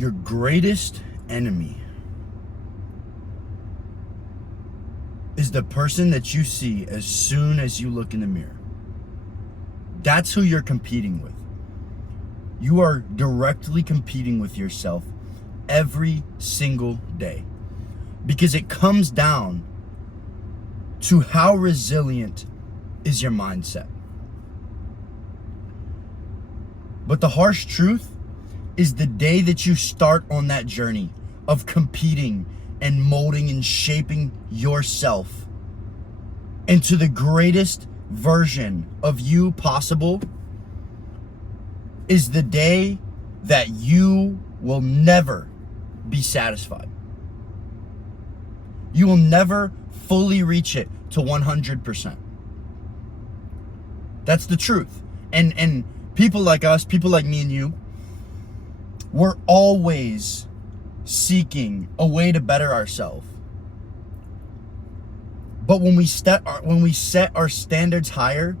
Your greatest enemy is the person that you see as soon as you look in the mirror. That's who you're competing with. You are directly competing with yourself every single day, because it comes down to how resilient is your mindset. But the harsh truth is, the day that you start on that journey of competing and molding and shaping yourself into the greatest version of you possible, is the day that you will never be satisfied. You will never fully reach it to 100%. That's the truth. And people like us, people like me and you, we're always seeking a way to better ourselves. But when we set our standards higher,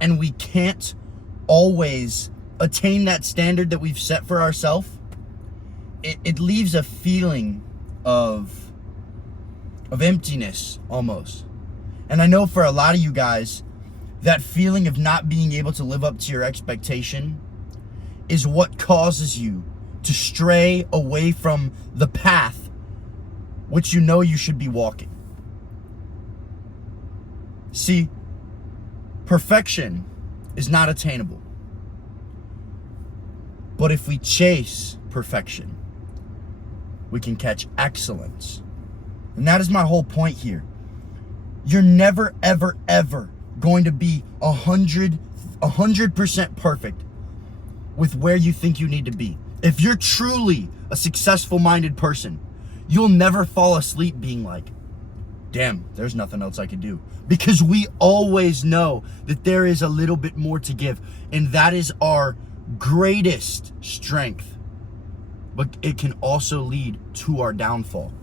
and we can't always attain that standard that we've set for ourselves, it leaves a feeling of emptiness almost. And I know for a lot of you guys, that feeling of not being able to live up to your expectation is what causes you to stray away from the path which you know you should be walking. See, perfection is not attainable. But if we chase perfection, we can catch excellence. And that is my whole point here. You're never, ever, ever going to be 100% perfect with where you think you need to be. If you're truly a successful-minded person, you'll never fall asleep being like, damn, there's nothing else I could do. Because we always know that there is a little bit more to give. And that is our greatest strength. But it can also lead to our downfall.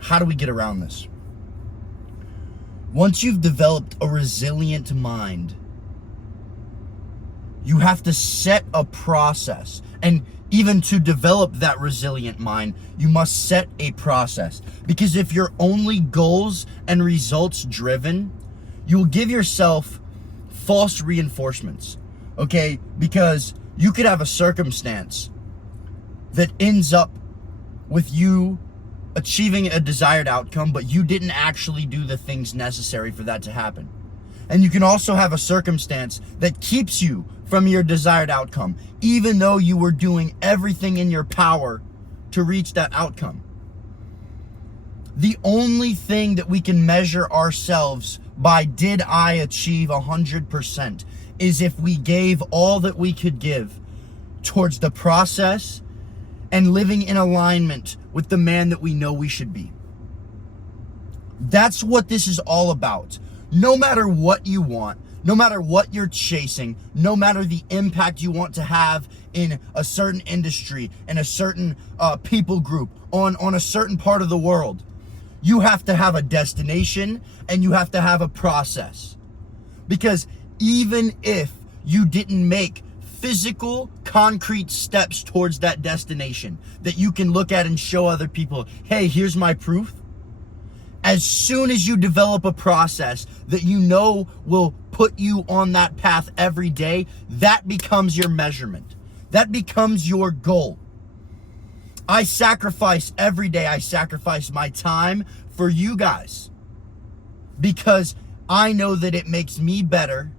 How do we get around this? Once you've developed a resilient mind, you have to set a process. And even to develop that resilient mind, you must set a process. Because if you're only goals and results driven, you'll give yourself false reinforcements. Okay? Because you could have a circumstance that ends up with you achieving a desired outcome, but you didn't actually do the things necessary for that to happen. And you can also have a circumstance that keeps you from your desired outcome, even though you were doing everything in your power to reach that outcome. The only thing that we can measure ourselves by, did I achieve 100%, is if we gave all that we could give towards the process and living in alignment with the man that we know we should be. That's what this is all about. No matter what you want, no matter what you're chasing, no matter the impact you want to have in a certain industry, in a certain people group, on a certain part of the world, you have to have a destination and you have to have a process. Because even if you didn't make physical, concrete steps towards that destination that you can look at and show other people, hey, here's my proof. As soon as you develop a process that you know will put you on that path every day, that becomes your measurement. That becomes your goal. I sacrifice every day. I sacrifice my time for you guys because I know that it makes me better.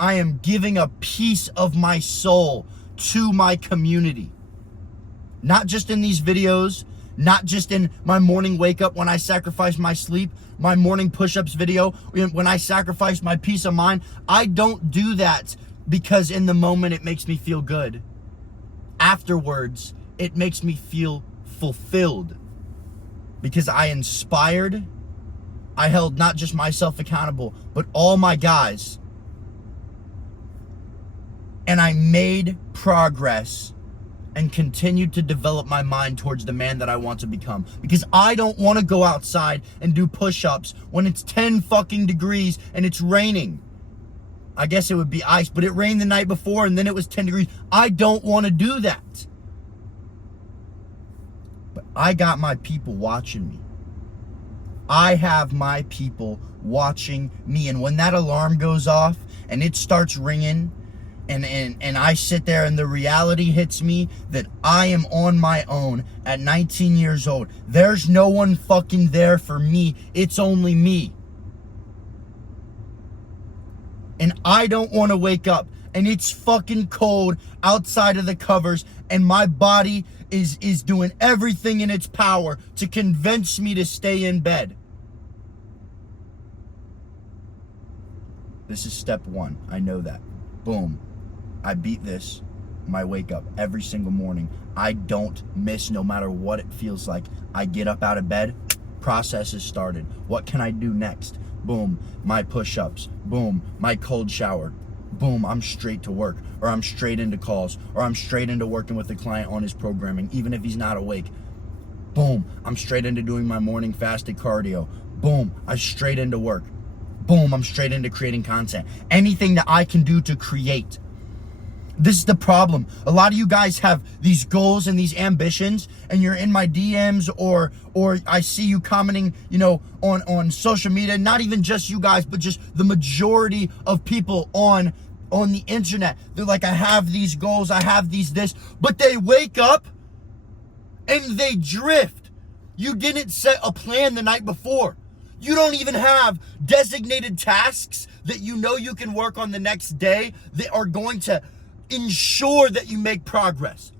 I am giving a piece of my soul to my community. Not just in these videos, not just in my morning wake up when I sacrifice my sleep, my morning push-ups video, when I sacrifice my peace of mind. I don't do that because in the moment it makes me feel good. Afterwards, it makes me feel fulfilled because I inspired, I held not just myself accountable, but all my guys. And I made progress and continued to develop my mind towards the man that I want to become. Because I don't want to go outside and do push-ups when it's 10 fucking degrees and it's raining. I guess it would be ice, but it rained the night before and then it was 10 degrees. I don't want to do that. I got my people watching me. I have my people watching me. And when that alarm goes off and it starts ringing, and I sit there and the reality hits me that I am on my own at 19 years old. There's no one fucking there for me. It's only me. And I don't want to wake up and it's fucking cold outside of the covers and my body is doing everything in its power to convince me to stay in bed. This is step one. I know that. Boom. I beat this, my wake up, every single morning. I don't miss no matter what it feels like. I get up out of bed, process is started. What can I do next? Boom, my push-ups. Boom, my cold shower. Boom, I'm straight to work, or I'm straight into calls, or I'm straight into working with the client on his programming, even if he's not awake. Boom, I'm straight into doing my morning fasted cardio. Boom, I'm straight into work. Boom, I'm straight into creating content. Anything that I can do to create. This is the problem. A lot of you guys have these goals and these ambitions, and you're in my DMs or I see you commenting, on social media, not even just you guys, but just the majority of people on the internet. They're like, I have these goals, I have this, but they wake up and they drift. You didn't set a plan the night before. You don't even have designated tasks that you can work on the next day that are going to ensure that you make progress.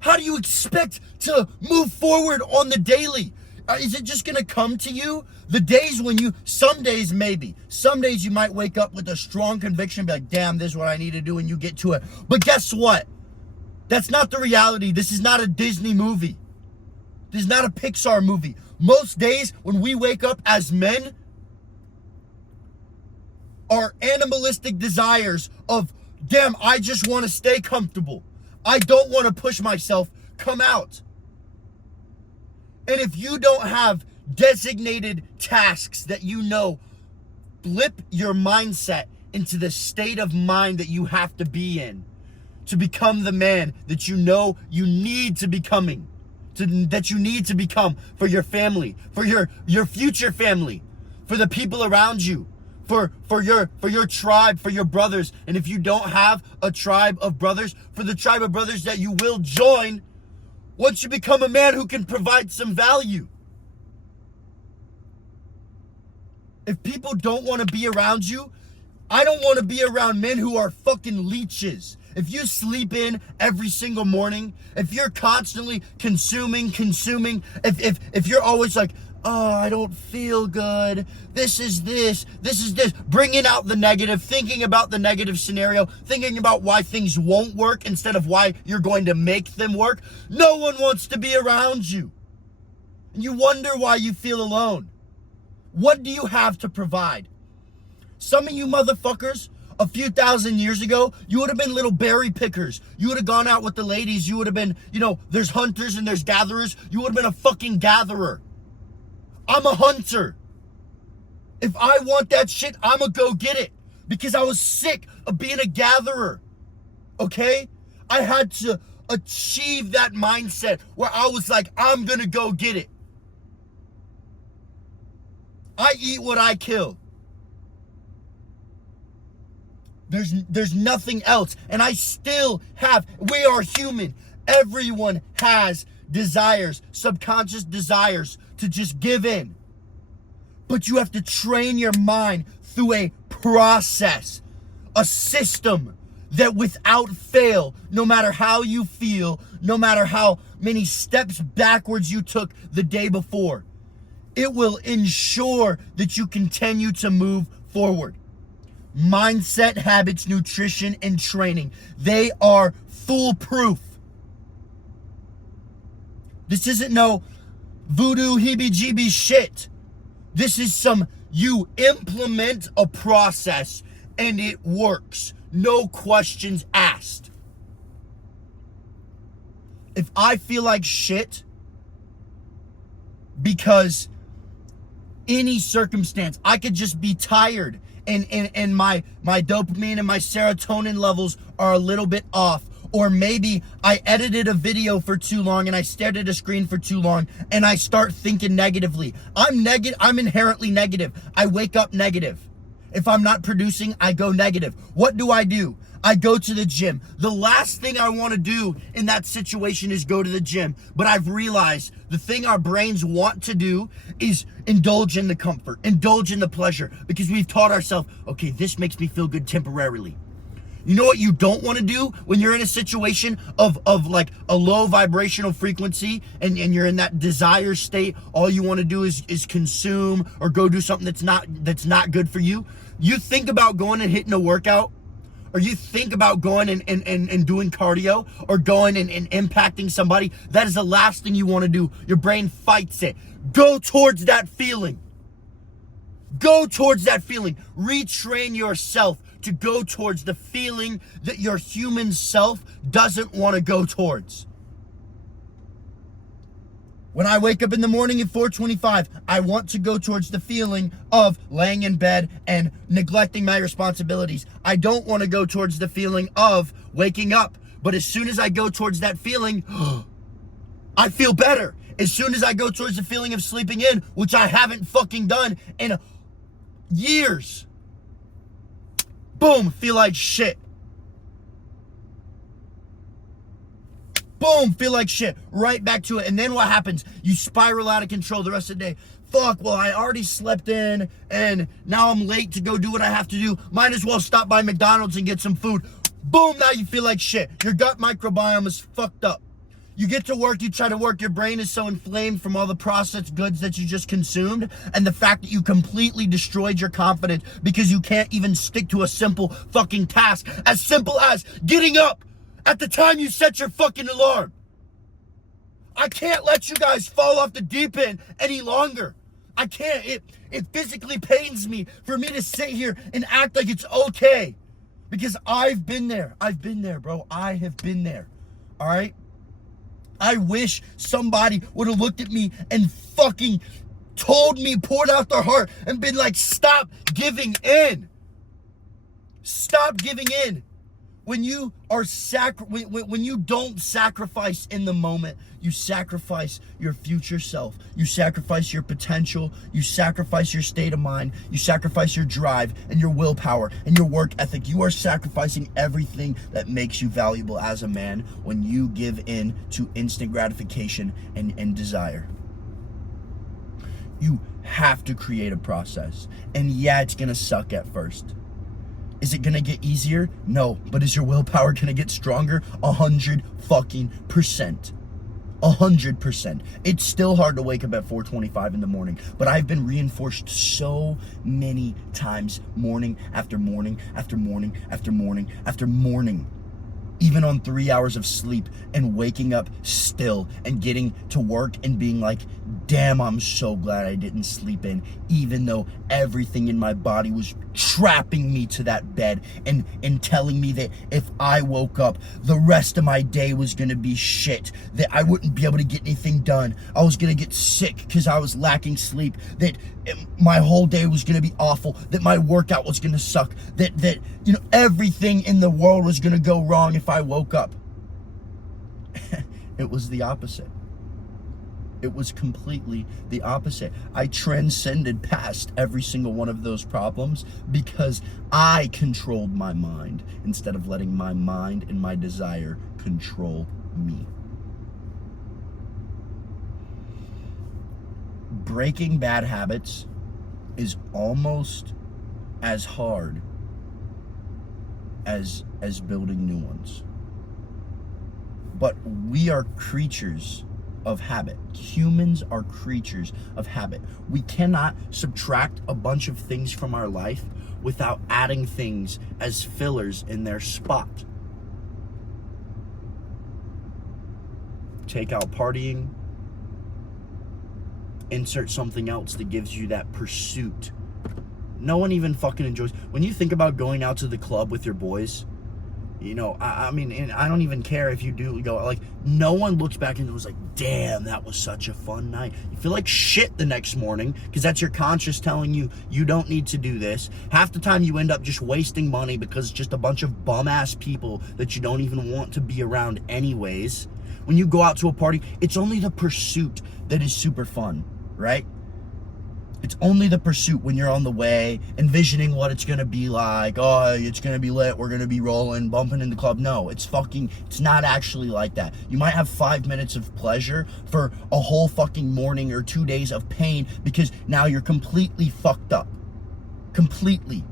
How do you expect to move forward on the daily? Is it just going to come to you? The days when some days maybe. Some days you might wake up with a strong conviction, be like, damn, this is what I need to do, and you get to it. But guess what? That's not the reality. This is not a Disney movie. This is not a Pixar movie. Most days when we wake up as men, our animalistic desires of, damn, I just want to stay comfortable. I don't want to push myself, come out. And if you don't have designated tasks that flip your mindset into the state of mind that you have to be in to become the man that you need to becoming, that you need to become for your family, for your future family, for the people around you, for your tribe, for your brothers. And if you don't have a tribe of brothers, for the tribe of brothers that you will join once you become a man who can provide some value. If people don't want to be around you, I don't want to be around men who are fucking leeches. If you sleep in every single morning, if you're constantly consuming, if you're always like, oh, I don't feel good, this is this, bringing out the negative, thinking about the negative scenario, thinking about why things won't work instead of why you're going to make them work, no one wants to be around you. And you wonder why you feel alone. What do you have to provide? Some of you motherfuckers, a few thousand years ago, you would have been little berry pickers. You would have gone out with the ladies. You would have been, there's hunters and there's gatherers. You would have been a fucking gatherer. I'm a hunter. If I want that shit, I'm gonna go get it. Because I was sick of being a gatherer. Okay? I had to achieve that mindset where I was like, I'm gonna go get it. I eat what I kill. There's nothing else. And I still have, we are human. Everyone has desires, subconscious desires to just give in. But you have to train your mind through a process, a system that without fail, no matter how you feel, no matter how many steps backwards you took the day before, it will ensure that you continue to move forward. Mindset, habits, nutrition, and training. They are foolproof. This isn't no voodoo heebie-jeebie shit. This is you implement a process and it works. No questions asked. If I feel like shit because any circumstance, I could just be tired and my dopamine and my serotonin levels are a little bit off, Or maybe I edited a video for too long and I stared at a screen for too long and I start thinking negatively. I'm inherently negative. I wake up negative. If I'm not producing, I go negative. What do? I go to the gym. The last thing I want to do in that situation is go to the gym. But I've realized the thing our brains want to do is indulge in the comfort, indulge in the pleasure, because we've taught ourselves, okay, this makes me feel good temporarily. You know what you don't want to do when you're in a situation of like a low vibrational frequency and you're in that desire state? All you want to do is consume or go do something that's not good for you. You think about going and hitting a workout, or you think about going and doing cardio, or going and impacting somebody. That is the last thing you want to do. Your brain fights it. Go towards that feeling. Go towards that feeling. Retrain yourself to go towards the feeling that your human self doesn't want to go towards. When I wake up in the morning at 4:25, I want to go towards the feeling of laying in bed and neglecting my responsibilities. I don't want to go towards the feeling of waking up. But as soon as I go towards that feeling, I feel better. As soon as I go towards the feeling of sleeping in, which I haven't fucking done in years, boom, feel like shit. Boom, feel like shit. Right back to it. And then what happens? You spiral out of control the rest of the day. Fuck, well, I already slept in and now I'm late to go do what I have to do. Might as well stop by McDonald's and get some food. Boom, now you feel like shit. Your gut microbiome is fucked up. You get to work, you try to work, your brain is so inflamed from all the processed goods that you just consumed, and the fact that you completely destroyed your confidence because you can't even stick to a simple fucking task, as simple as getting up at the time you set your fucking alarm. I can't let you guys fall off the deep end any longer. I can't. It physically pains me for me to sit here and act like it's okay, because I've been there. I've been there, bro. I have been there. All right? I wish somebody would have looked at me and fucking told me, poured out their heart, and been like, stop giving in. Stop giving in. When you are when you don't sacrifice in the moment, you sacrifice your future self. You sacrifice your potential. You sacrifice your state of mind. You sacrifice your drive and your willpower and your work ethic. You are sacrificing everything that makes you valuable as a man when you give in to instant gratification and desire. You have to create a process. And yeah, it's gonna suck at first. Is it gonna get easier? No. But is your willpower gonna get stronger? 100% 100%. It's still hard to wake up at 4:25 in the morning, but I've been reinforced so many times, morning after morning after morning after morning after morning, even on 3 hours of sleep, and waking up still and getting to work and being like, damn, I'm so glad I didn't sleep in, even though everything in my body was trapping me to that bed and telling me that if I woke up, the rest of my day was gonna be shit, that I wouldn't be able to get anything done. I was gonna get sick because I was lacking sleep, that my whole day was gonna be awful, that my workout was gonna suck, that you know, everything in the world was gonna go wrong if I woke up. It was the opposite. It was completely the opposite. I transcended past every single one of those problems because I controlled my mind instead of letting my mind and my desire control me. Breaking bad habits is almost as hard as building new ones. But we are creatures of habit. Humans are creatures of habit. We cannot subtract a bunch of things from our life without adding things as fillers in their spot. Take out partying, insert something else that gives you that pursuit. No one even fucking enjoys. When you think about going out to the club with your boys You know, I mean, and I don't even care if you do go, like, no one looks back and was like, damn, that was such a fun night. You feel like shit the next morning because that's your conscience telling you you don't need to do this. Half the time you end up just wasting money because it's just a bunch of bum-ass people that you don't even want to be around anyways. When you go out to a party, it's only the pursuit that is super fun, right? It's only the pursuit when you're on the way, envisioning what it's gonna be like. Oh, it's gonna be lit, we're gonna be rolling, bumping in the club. No, it's not actually like that. You might have 5 minutes of pleasure for a whole fucking morning or 2 days of pain because now you're completely fucked up. Completely.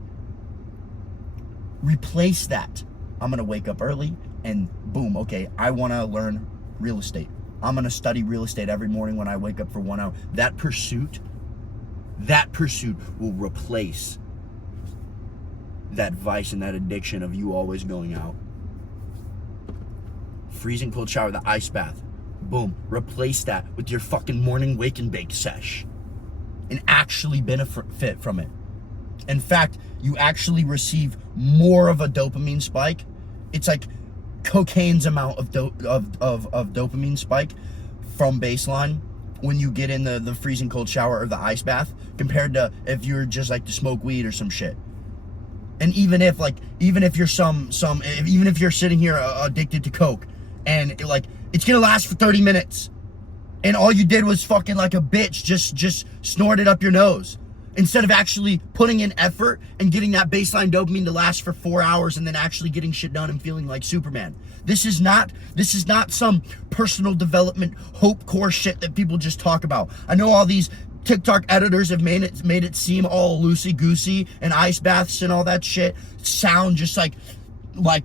Replace that. I'm gonna wake up early and boom, okay, I wanna learn real estate. I'm gonna study real estate every morning when I wake up for 1 hour. That pursuit will replace that vice and that addiction of you always going out. Freezing cold shower, the ice bath. Boom. Replace that with your fucking morning wake and bake sesh. And actually benefit from it. In fact, you actually receive more of a dopamine spike. It's like cocaine's amount of dopamine spike from baseline when you get in the freezing cold shower or the ice bath compared to if you're just like to smoke weed or some shit. And even if you're even if you're sitting here addicted to coke and it's gonna last for 30 minutes and all you did was fucking like a bitch just snort it up your nose instead of actually putting in effort and getting that baseline dopamine to last for 4 hours and then actually getting shit done and feeling like Superman. This is not some personal development hope core shit that people just talk about. I know all these TikTok editors have made it seem all loosey-goosey and ice baths and all that shit sound just like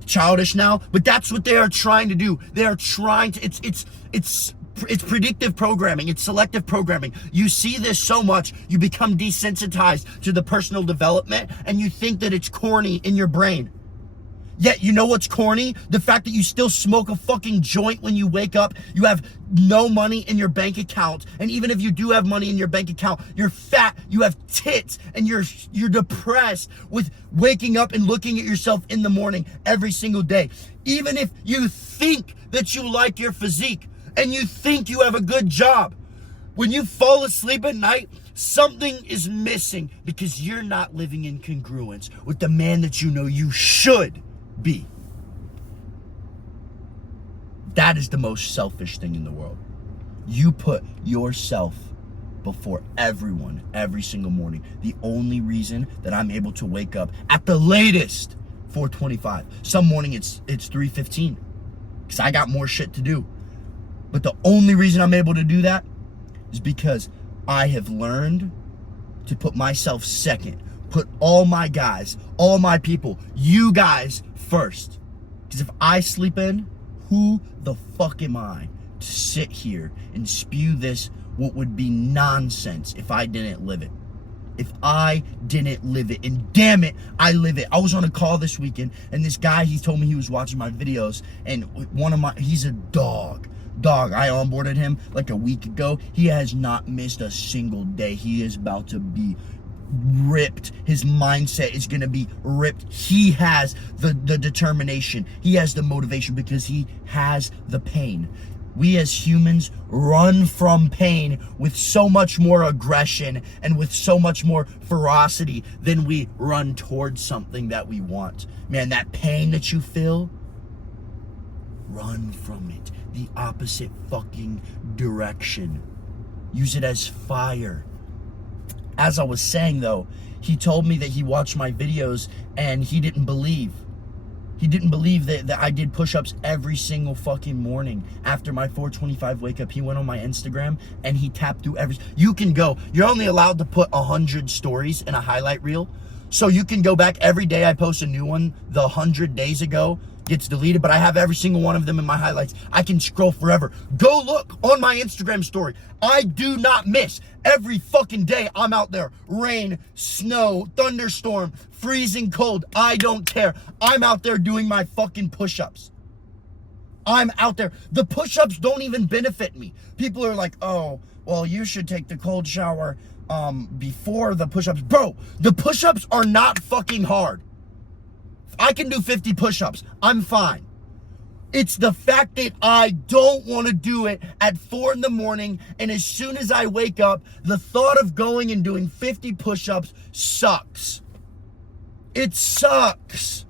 childish now, but that's what they are trying to do. They are trying to it's predictive programming. It's selective programming. You see this so much, you become desensitized to the personal development and you think that it's corny in your brain. Yet, you know what's corny? The fact that you still smoke a fucking joint when you wake up. You have no money in your bank account. And even if you do have money in your bank account, you're fat, you have tits, and you're depressed with waking up and looking at yourself in the morning every single day. Even if you think that you like your physique and you think you have a good job, when you fall asleep at night, something is missing because you're not living in congruence with the man that you know you should be. That is the most selfish thing in the world. You put yourself before everyone every single morning. The only reason that I'm able to wake up at the latest 4:25. Some morning it's 3:15 because I got more shit to do. But the only reason I'm able to do that is because I have learned to put myself second. Put all my guys, all my people, you guys first. Because if I sleep in, who the fuck am I to sit here and spew this, what would be nonsense if I didn't live it? If I didn't live it, and damn it, I live it. I was on a call this weekend, and this guy, he told me he was watching my videos, and he's a dog. I onboarded him like a week ago. He has not missed a single day. He is about to be ripped. His mindset is going to be ripped. He has the determination. He has the motivation because he has the pain. We as humans run from pain with so much more aggression and with so much more ferocity than we run towards something that we want. Man, that pain that you feel, run from it. The opposite fucking direction. Use it as fire. As I was saying though, he told me that he watched my videos and he didn't believe. He didn't believe that I did push-ups every single fucking morning. After my 4:25 wake up, he went on my Instagram and he tapped through you can go. You're only allowed to put 100 stories in a highlight reel. So you can go back every day. I post a new one. The 100 days ago gets deleted, but I have every single one of them in my highlights. I can scroll forever. Go look on my Instagram story. I do not miss. Every fucking day I'm out there. Rain, snow, thunderstorm, freezing cold. I don't care. I'm out there doing my fucking push-ups. I'm out there. The push-ups don't even benefit me. People are like, oh, well, you should take the cold shower before the push-ups. Bro, the push-ups are not fucking hard. I can do 50 push-ups. I'm fine. It's the fact that I don't want to do it at 4 a.m. and as soon as I wake up, the thought of going and doing 50 push-ups sucks. It sucks.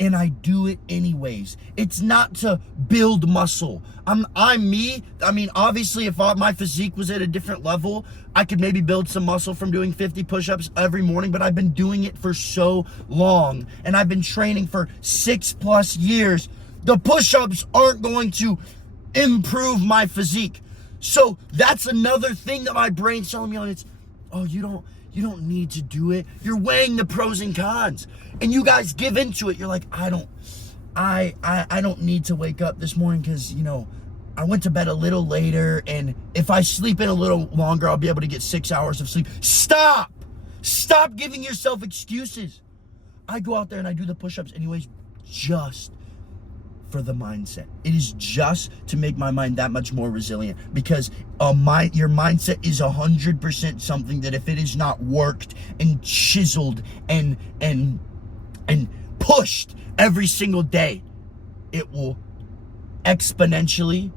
And I do it anyways. It's not to build muscle. I'm me. I mean, obviously, if my physique was at a different level, I could maybe build some muscle from doing 50 push-ups every morning, but I've been doing it for so long, and I've been training for 6+ years. The push-ups aren't going to improve my physique. So that's another thing that my brain's telling me on. It's, oh, you don't need to do it. You're weighing the pros and cons. And you guys give into it. You're like, I don't need to wake up this morning because, I went to bed a little later, and if I sleep in a little longer, I'll be able to get 6 hours of sleep. Stop giving yourself excuses. I go out there and I do the push-ups anyways, just for the mindset. It is just to make my mind that much more resilient, because your mindset is 100% something that if it is not worked and chiseled and pushed every single day, it will exponentially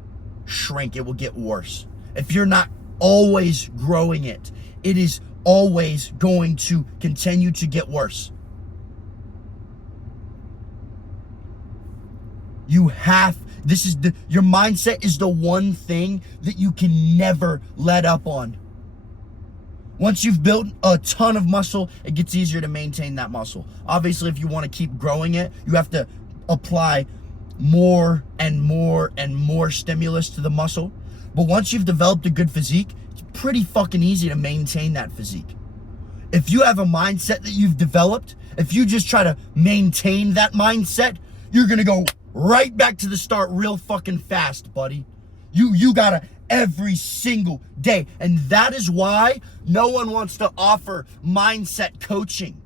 shrink. It will get worse. If you're not always growing it, it is always going to continue to get worse. Your mindset is the one thing that you can never let up on. Once you've built a ton of muscle, it gets easier to maintain that muscle. Obviously, if you want to keep growing it, you have to apply more and more and more stimulus to the muscle. But once you've developed a good physique, it's pretty fucking easy to maintain that physique. If you have a mindset that you've developed, if you just try to maintain that mindset, you're going to go right back to the start real fucking fast, buddy. You gotta every single day. And that is why no one wants to offer mindset coaching.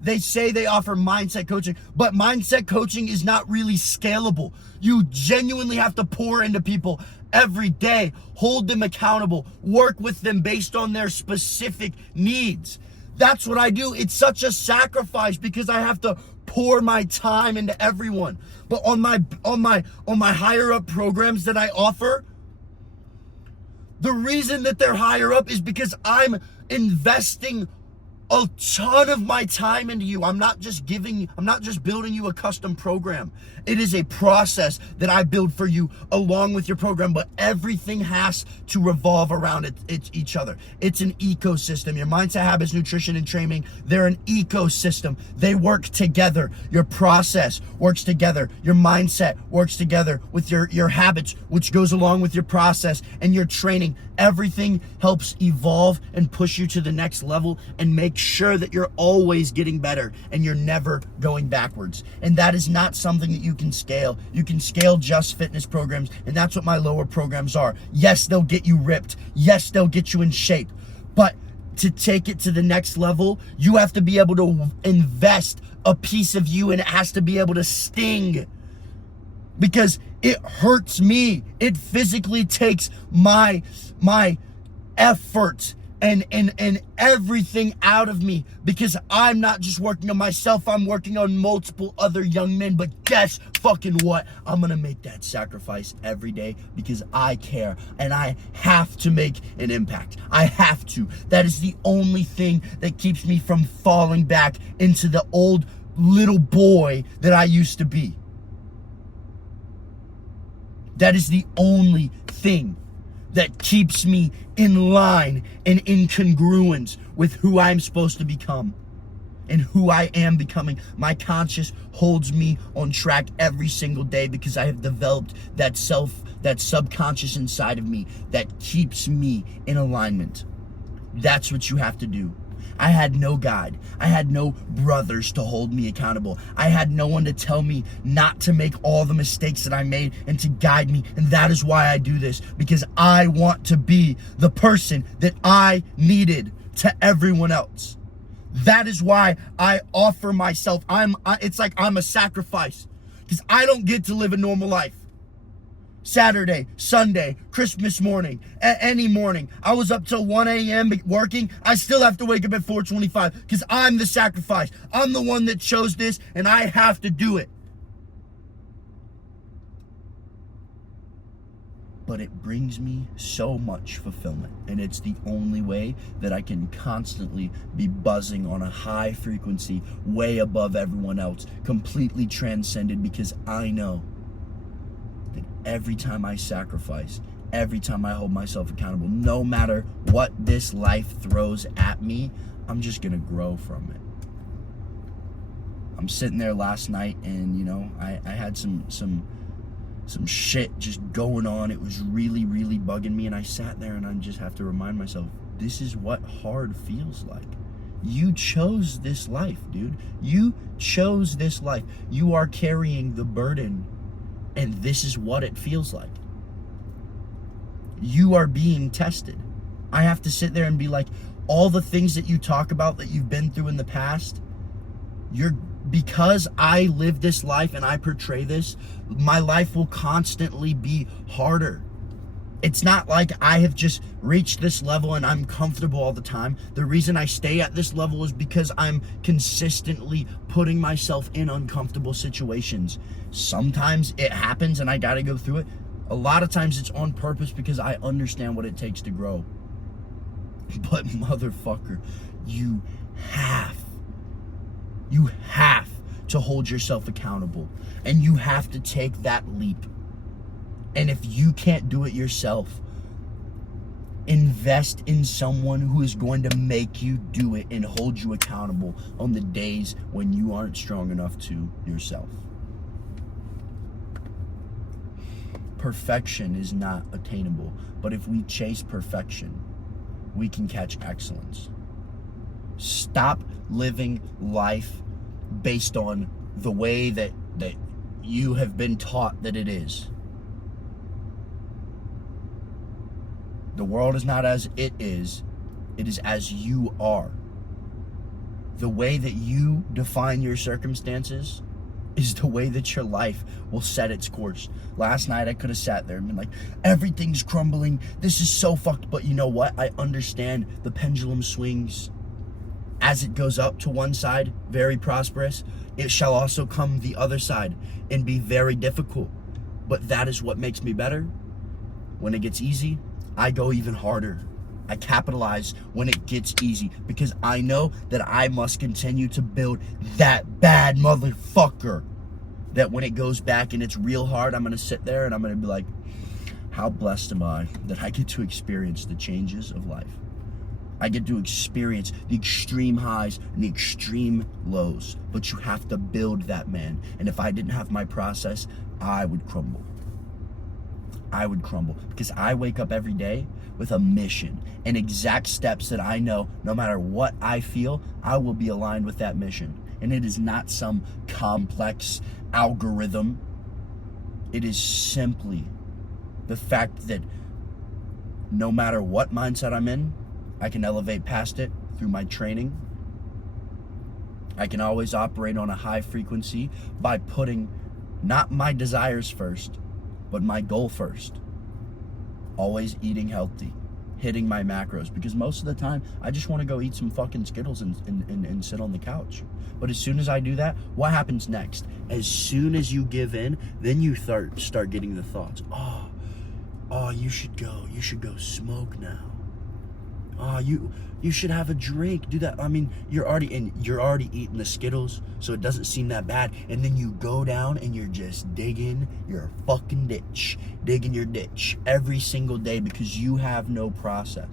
They say they offer mindset coaching, but mindset coaching is not really scalable. You genuinely have to pour into people every day, hold them accountable, work with them based on their specific needs. That's what I do. It's such a sacrifice because I have to pour my time into everyone. But on my higher up programs that I offer, the reason that they're higher up is because I'm investing a ton of my time into you. I'm not just building you a custom program. It is a process that I build for you along with your program, but everything has to revolve around each other. It's an ecosystem. Your mindset, habits, nutrition, and training, they're an ecosystem. They work together. Your process works together. Your mindset works together with your habits, which goes along with your process and your training. Everything helps evolve and push you to the next level and make sure that you're always getting better and you're never going backwards. And that is not something that you can scale. You can scale just fitness programs, and that's what my lower programs are. Yes, they'll get you ripped. Yes, they'll get you in shape. But to take it to the next level, you have to be able to invest a piece of you, and it has to be able to sting. Because it hurts me. It physically takes my effort and everything out of me, because I'm not just working on myself, I'm working on multiple other young men. But guess fucking what? I'm gonna make that sacrifice every day because I care and I have to make an impact. I have to. That is the only thing that keeps me from falling back into the old little boy that I used to be. That is the only thing that keeps me in line and in congruence with who I'm supposed to become and who I am becoming. My conscious holds me on track every single day because I have developed that subconscious inside of me that keeps me in alignment. That's what you have to do. I had no guide. I had no brothers to hold me accountable. I had no one to tell me not to make all the mistakes that I made and to guide me. And that is why I do this, because I want to be the person that I needed to everyone else. That is why I offer myself. It's like I'm a sacrifice because I don't get to live a normal life. Saturday, Sunday, Christmas morning, any morning. I was up till 1 a.m. working. I still have to wake up at 4:25 because I'm the sacrifice. I'm the one that chose this, and I have to do it. But it brings me so much fulfillment, and it's the only way that I can constantly be buzzing on a high frequency, way above everyone else, completely transcended, because I know that every time I sacrifice, every time I hold myself accountable, no matter what this life throws at me, I'm just gonna grow from it. I'm sitting there last night, and I had some shit just going on. It was really, really bugging me, and I sat there and I just have to remind myself, this is what hard feels like. You chose this life, dude. You chose this life. You are carrying the burden, and this is what it feels like. You are being tested. I have to sit there and be like, all the things that you talk about that you've been through in the past, because I live this life and I portray this, my life will constantly be harder. It's not like I have just reached this level and I'm comfortable all the time. The reason I stay at this level is because I'm consistently putting myself in uncomfortable situations. Sometimes it happens and I gotta go through it. A lot of times it's on purpose because I understand what it takes to grow. But motherfucker, you have to hold yourself accountable, and you have to take that leap. And if you can't do it yourself, invest in someone who is going to make you do it and hold you accountable on the days when you aren't strong enough to yourself. Perfection is not attainable, but if we chase perfection, we can catch excellence. Stop living life based on the way that you have been taught that it is. The world is not as it is as you are. The way that you define your circumstances is the way that your life will set its course. Last night I could have sat there and been like, everything's crumbling, this is so fucked, but you know what? I understand the pendulum swings. As it goes up to one side, very prosperous, it shall also come the other side and be very difficult. But that is what makes me better. When it gets easy, I go even harder. I capitalize when it gets easy because I know that I must continue to build that bad motherfucker. That when it goes back and it's real hard, I'm gonna sit there and I'm gonna be like, how blessed am I that I get to experience the changes of life. I get to experience the extreme highs and the extreme lows, but you have to build that, man. And if I didn't have my process, I would crumble. I would crumble because I wake up every day with a mission and exact steps that I know no matter what I feel, I will be aligned with that mission. And it is not some complex algorithm. It is simply the fact that no matter what mindset I'm in, I can elevate past it through my training. I can always operate on a high frequency by putting not my desires first, but my goal first. Always eating healthy, hitting my macros, because most of the time I just want to go eat some fucking Skittles and sit on the couch. But as soon as I do that, what happens next? As soon as you give in, then you start getting the thoughts. Oh, you should go smoke now. Oh, you should have a drink. Do that. I mean, you're already eating the Skittles, so it doesn't seem that bad. And then you go down and you're just digging your fucking ditch, digging your ditch every single day because you have no process.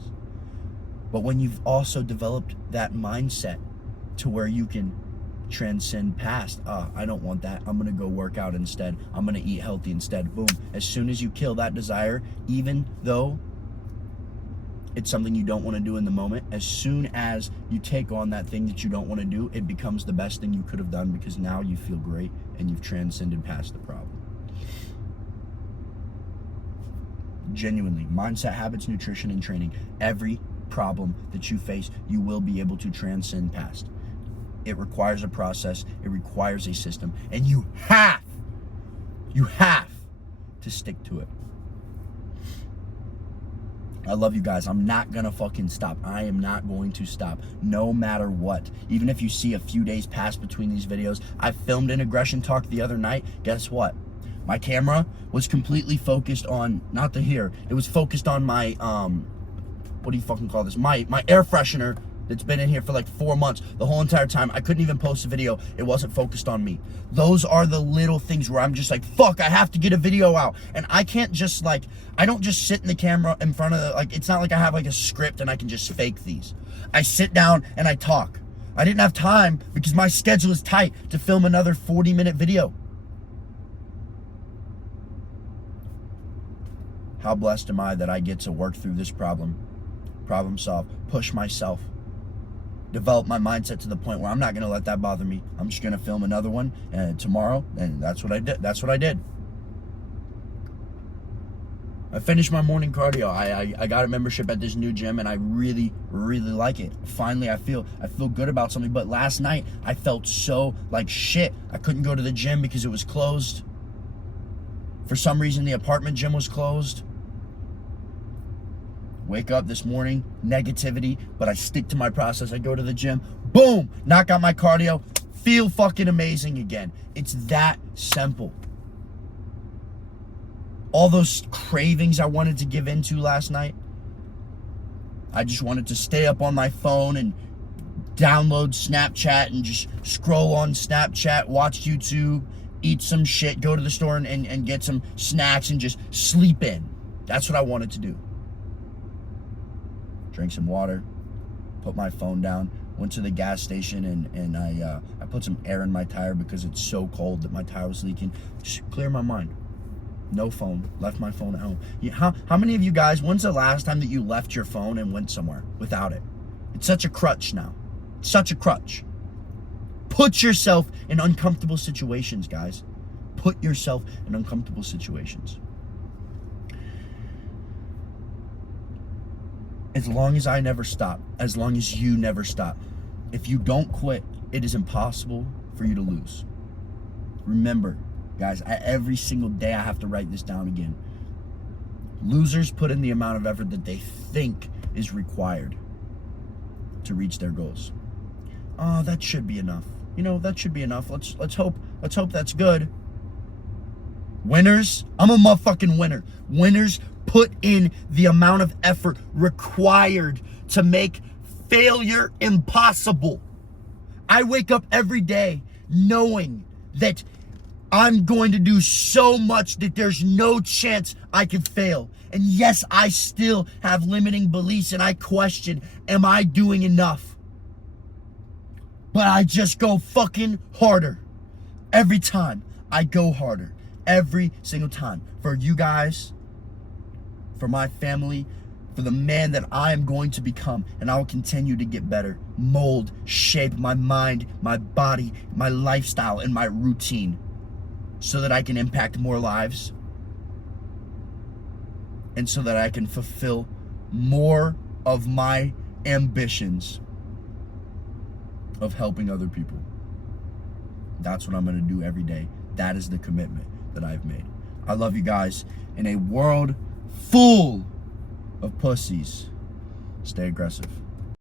But when you've also developed that mindset to where you can transcend past, I don't want that, I'm gonna go work out instead, I'm gonna eat healthy instead, boom. As soon as you kill that desire, even though it's something you don't want to do in the moment, as soon as you take on that thing that you don't want to do, it becomes the best thing you could have done because now you feel great and you've transcended past the problem. Genuinely, mindset, habits, nutrition, and training, every problem that you face, you will be able to transcend past. It requires a process, it requires a system, and you have to stick to it. I love you guys. I'm not gonna fucking stop. I am not going to stop, no matter what. Even if you see a few days pass between these videos. I filmed an aggression talk the other night. Guess what? My camera was completely focused on, not the here, it was focused on my, what do you fucking call this? My air freshener that's been in here for like 4 months. The whole entire time, I couldn't even post a video. It wasn't focused on me. Those are the little things where I'm just like, fuck, I have to get a video out. And I can't just like, I don't just sit in the camera in front of the, like, it's not like I have like a script and I can just fake these. I sit down and I talk. I didn't have time because my schedule is tight to film another 40-minute video. How blessed am I that I get to work through this problem solve, push myself, develop my mindset to the point where I'm not going to let that bother me. I'm just going to film another one tomorrow, and that's what I did. I finished my morning cardio. I got a membership at this new gym, and I really, really like it. Finally, I feel good about something. But last night, I felt so like shit. I couldn't go to the gym because it was closed. For some reason, the apartment gym was closed. Wake up this morning, negativity, but I stick to my process. I go to the gym, boom, knock out my cardio, feel fucking amazing again. It's that simple. All those cravings I wanted to give into last night, I just wanted to stay up on my phone and download Snapchat and just scroll on Snapchat, watch YouTube, eat some shit, go to the store and get some snacks and just sleep in. That's what I wanted to do. Drank some water, put my phone down, went to the gas station and I put some air in my tire because it's so cold that my tire was leaking. Just clear my mind. No phone, left my phone at home. How many of you guys, when's the last time that you left your phone and went somewhere without it? It's such a crutch now. It's such a crutch. Put yourself in uncomfortable situations, guys. Put yourself in uncomfortable situations. As long as I never stop, as long as you never stop, if you don't quit, it is impossible for you to lose. Remember, guys, every single day I have to write this down again. Losers put in the amount of effort that they think is required to reach their goals. Oh, that should be enough. You know, that should be enough. Let's hope that's good. Winners, I'm a motherfucking winner. Winners put in the amount of effort required to make failure impossible. I wake up every day knowing that I'm going to do so much that there's no chance I can fail. And yes, I still have limiting beliefs and I question, am I doing enough? But I just go fucking harder. Every time I go harder. Every single time. For you guys, for my family, for the man that I am going to become. And I will continue to get better. Mold, shape my mind, my body, my lifestyle, and my routine. So that I can impact more lives. And so that I can fulfill more of my ambitions of helping other people. That's what I'm going to do every day. That is the commitment that I've made. I love you guys. In a world full of pussies, stay aggressive.